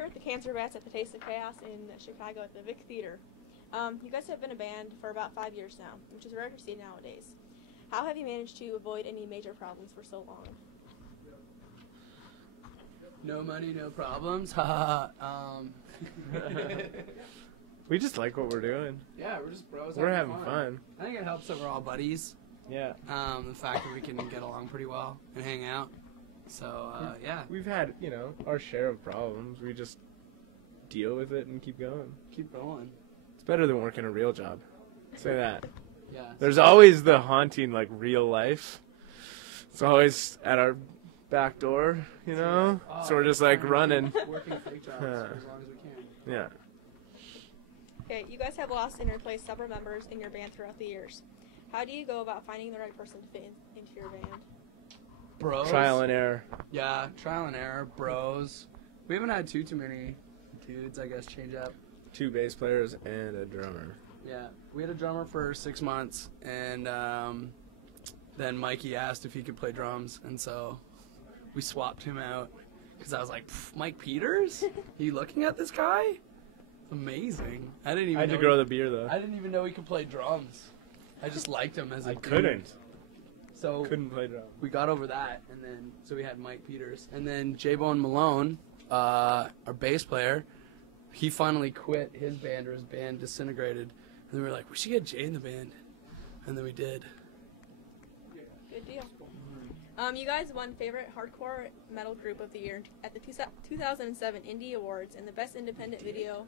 here with the Cancer Bats at the Taste of Chaos in Chicago at the Vic Theater. You guys have been a band for about 5 years now, which is rare to see nowadays. How have you managed to avoid any major problems for so long? No money, no problems. We just like what we're doing. Yeah, we're just bros. We're having fun. I think it helps that we're all buddies. Yeah. The fact that we can get along pretty well and hang out. So, yeah. We've had, our share of problems. We just deal with it and keep going. Keep rolling. It's better than working a real job. Say that. Yeah. There's always the haunting, real life. It's always at our back door, so we're just, running. Working fake jobs for as long as we can. Yeah. Okay, you guys have lost and replaced several members in your band throughout the years. How do you go about finding the right person to fit into your band? Bros. Trial and error. Yeah, trial and error, bros. We haven't had too many dudes, I guess, change up. 2 bass players and a drummer. Yeah, we had a drummer for 6 months, and then Mikey asked if he could play drums, and so we swapped him out. Because I was like, Mike Peters? Are you looking at this guy? Amazing. I had to grow the beer, though. I didn't even know he could play drums. I just liked him as a dude. Couldn't. So couldn't play drums. We got over that, and then so we had Mike Peters, and then J-Bone Malone, our bass player, he finally quit his band, or his band disintegrated, and then we were like, we should get Jay in the band, and then we did. Good deal. You guys won Favorite Hardcore Metal Group of the Year at the 2007 Indie Awards and the Best Independent Video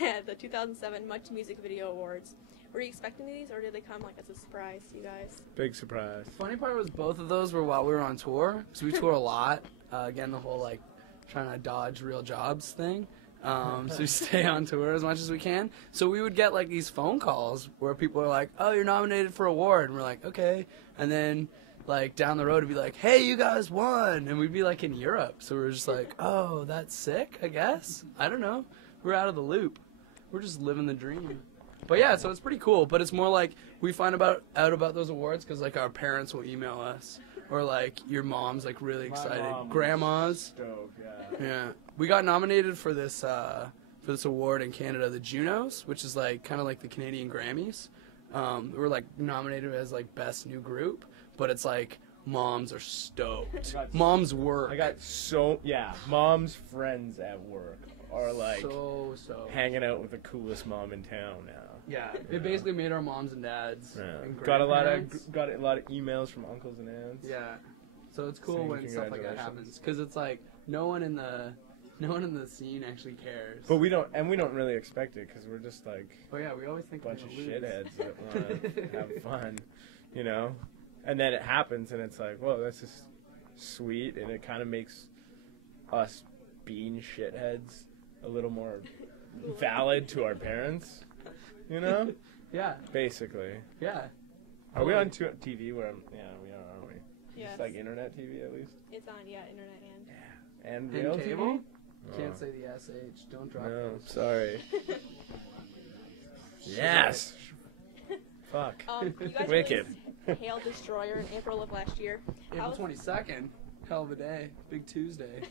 at the 2007 Much Music Video Awards. Were you expecting these, or did they come as a surprise to you guys? Big surprise. Funny part was both of those were while we were on tour, so we tour a lot. Again, the whole trying to dodge real jobs thing. So we stay on tour as much as we can. So we would get these phone calls where people are like, "Oh, you're nominated for an award," and we're like, "Okay," and then down the road it'd be like, "Hey, you guys won," and we'd be in Europe. So we were just like, "Oh, that's sick, I guess." I don't know. We're out of the loop. We're just living the dream. But yeah, so it's pretty cool. But it's more we find out about those awards because our parents will email us, or your mom's really excited. Grandmas. Stoked, yeah. Yeah. We got nominated for this award in Canada, the Junos, which is kind of like the Canadian Grammys. We were nominated as best new group, but it's moms are stoked. Moms work. Mom's friends at work are so hanging out with the coolest mom in town now. Yeah, it basically made our moms and dads. Yeah. And got a lot of emails from uncles and aunts. Yeah, so it's cool when stuff like that happens because it's no one in the scene actually cares. But we don't really expect it because we're just Oh yeah, we always think a bunch of shitheads that want to have fun, And then it happens and it's whoa, that's just sweet, and it kind of makes us being shitheads a little more valid to our parents, Yeah. Basically. Yeah. Are we on TV? Yeah, we are, aren't we? Yes. It's internet TV at least? It's on, internet and... Yeah. And real cable? TV? Can't say the SH. Don't drop No, those. sorry. Yes! Fuck. You guys Wicked. released Hail Destroyer in April of last year. April 22nd. Hell of a day. Big Tuesday.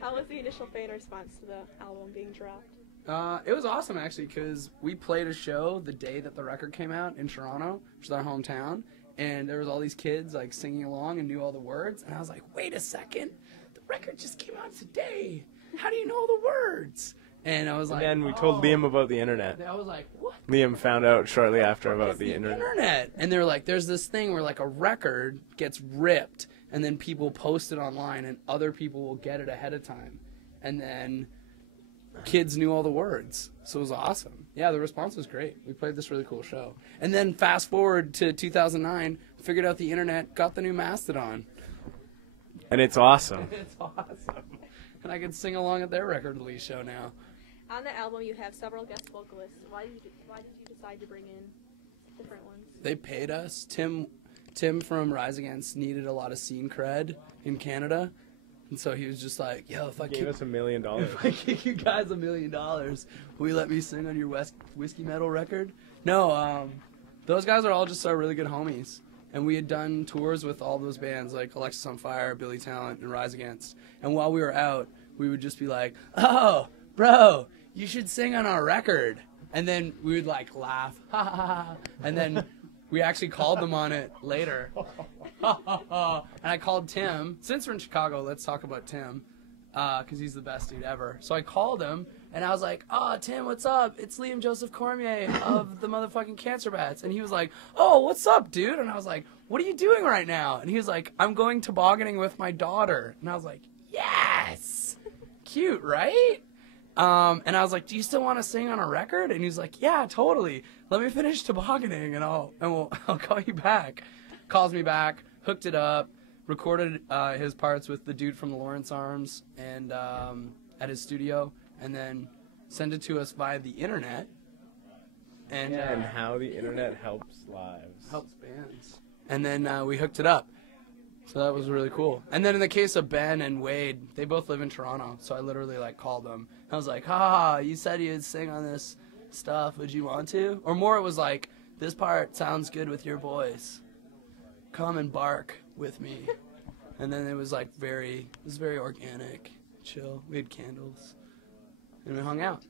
How was the initial fan response to the album being dropped? It was awesome, actually, because we played a show the day that the record came out in Toronto, which is our hometown, and there was all these kids, singing along and knew all the words, and I was like, wait a second, the record just came out today. How do you know all the words? And I was like, and then we told Liam about the internet. I was like, what? Liam found out shortly after about the internet. And they're like, there's this thing where a record gets ripped, and then people post it online, and other people will get it ahead of time. And then kids knew all the words. So it was awesome. Yeah, the response was great. We played this really cool show. And then fast forward to 2009, figured out the internet, got the new Mastodon. And it's awesome. It's awesome. And I can sing along at their record release show now. On the album, you have several guest vocalists. Why did you decide to bring in different ones? They paid us. Tim from Rise Against needed a lot of scene cred in Canada. And so he was just like, yo, if I gave us $1 million. If I give you guys $1 million, will you let me sing on your whiskey metal record? No, those guys are all just our really good homies. And we had done tours with all those bands like Alexis on Fire, Billy Talent, and Rise Against. And while we were out, we would just be like, oh, bro, you should sing on our record. And then we would like laugh, ha ha ha. And then we actually called them on it later. And I called Tim. Since we're in Chicago, let's talk about Tim, because he's the best dude ever. So I called him, and I was like, oh, Tim, what's up? It's Liam Joseph Cormier of the motherfucking Cancer Bats. And he was like, oh, what's up, dude? And I was like, what are you doing right now? And he was like, I'm going tobogganing with my daughter. And I was like, yes! Cute, right? And I was like, do you still want to sing on a record? And he was like, yeah, totally. Let me finish tobogganing, and I'll call you back. Calls me back, hooked it up, recorded his parts with the dude from the Lawrence Arms and at his studio, and then sent it to us via the internet. And how the internet helps lives. Helps bands. And then we hooked it up. So that was really cool. And then in the case of Ben and Wade, they both live in Toronto, so I literally like called them. I was like, ha, you said you'd sing on this stuff. Would you want to? Or more, it was like, this part sounds good with your voice. Come and bark with me. And then it was like very organic, chill. We had candles, and we hung out.